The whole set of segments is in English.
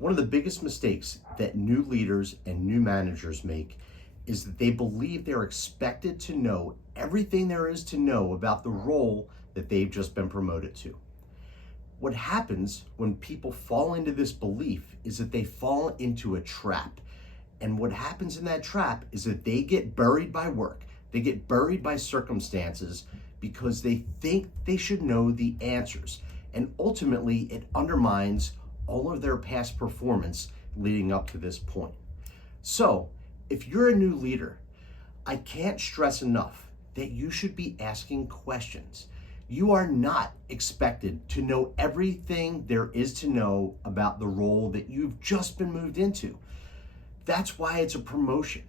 One of the biggest mistakes that new leaders and new managers make is that they believe they're expected to know everything there is to know about the role that they've just been promoted to. What happens when people fall into this belief is that they fall into a trap. And what happens in that trap is that they get buried by work, they get buried by circumstances because they think they should know the answers. And ultimately, it undermines all of their past performance leading up to this point. So, if you're a new leader, I can't stress enough that you should be asking questions. You are not expected to know everything there is to know about the role that you've just been moved into. That's why it's a promotion.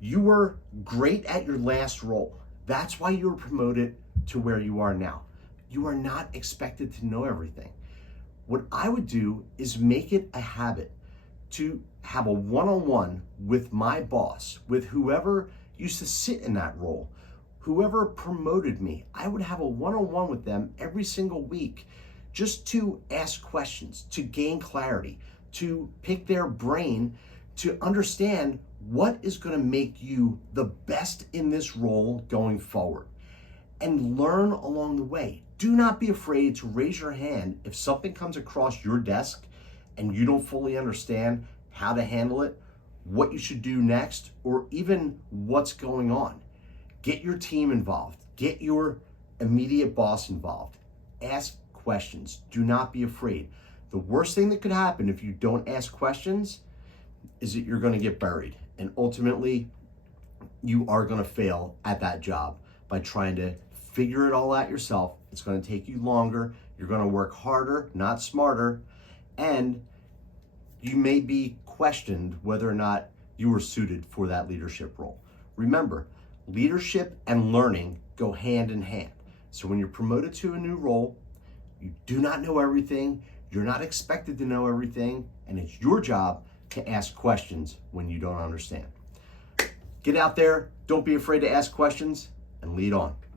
You were great at your last role. That's why you were promoted to where you are now. You are not expected to know everything. What I would do is make it a habit to have a one-on-one with my boss, with whoever used to sit in that role, whoever promoted me. I would have a one-on-one with them every single week just to ask questions, to gain clarity, to pick their brain, to understand what is going to make you the best in this role going forward, and learn along the way. Do not be afraid to raise your hand if something comes across your desk and you don't fully understand how to handle it, what you should do next, or even what's going on. Get your team involved. Get your immediate boss involved. Ask questions. Do not be afraid. The worst thing that could happen if you don't ask questions is that you're going to get buried. And ultimately, you are going to fail at that job by trying to figure it all out yourself. It's going to take you longer. You're going to work harder, not smarter. And you may be questioned whether or not you were suited for that leadership role. Remember, leadership and learning go hand in hand. So when you're promoted to a new role, you do not know everything. You're not expected to know everything. And it's your job to ask questions when you don't understand. Get out there, don't be afraid to ask questions, and lead on.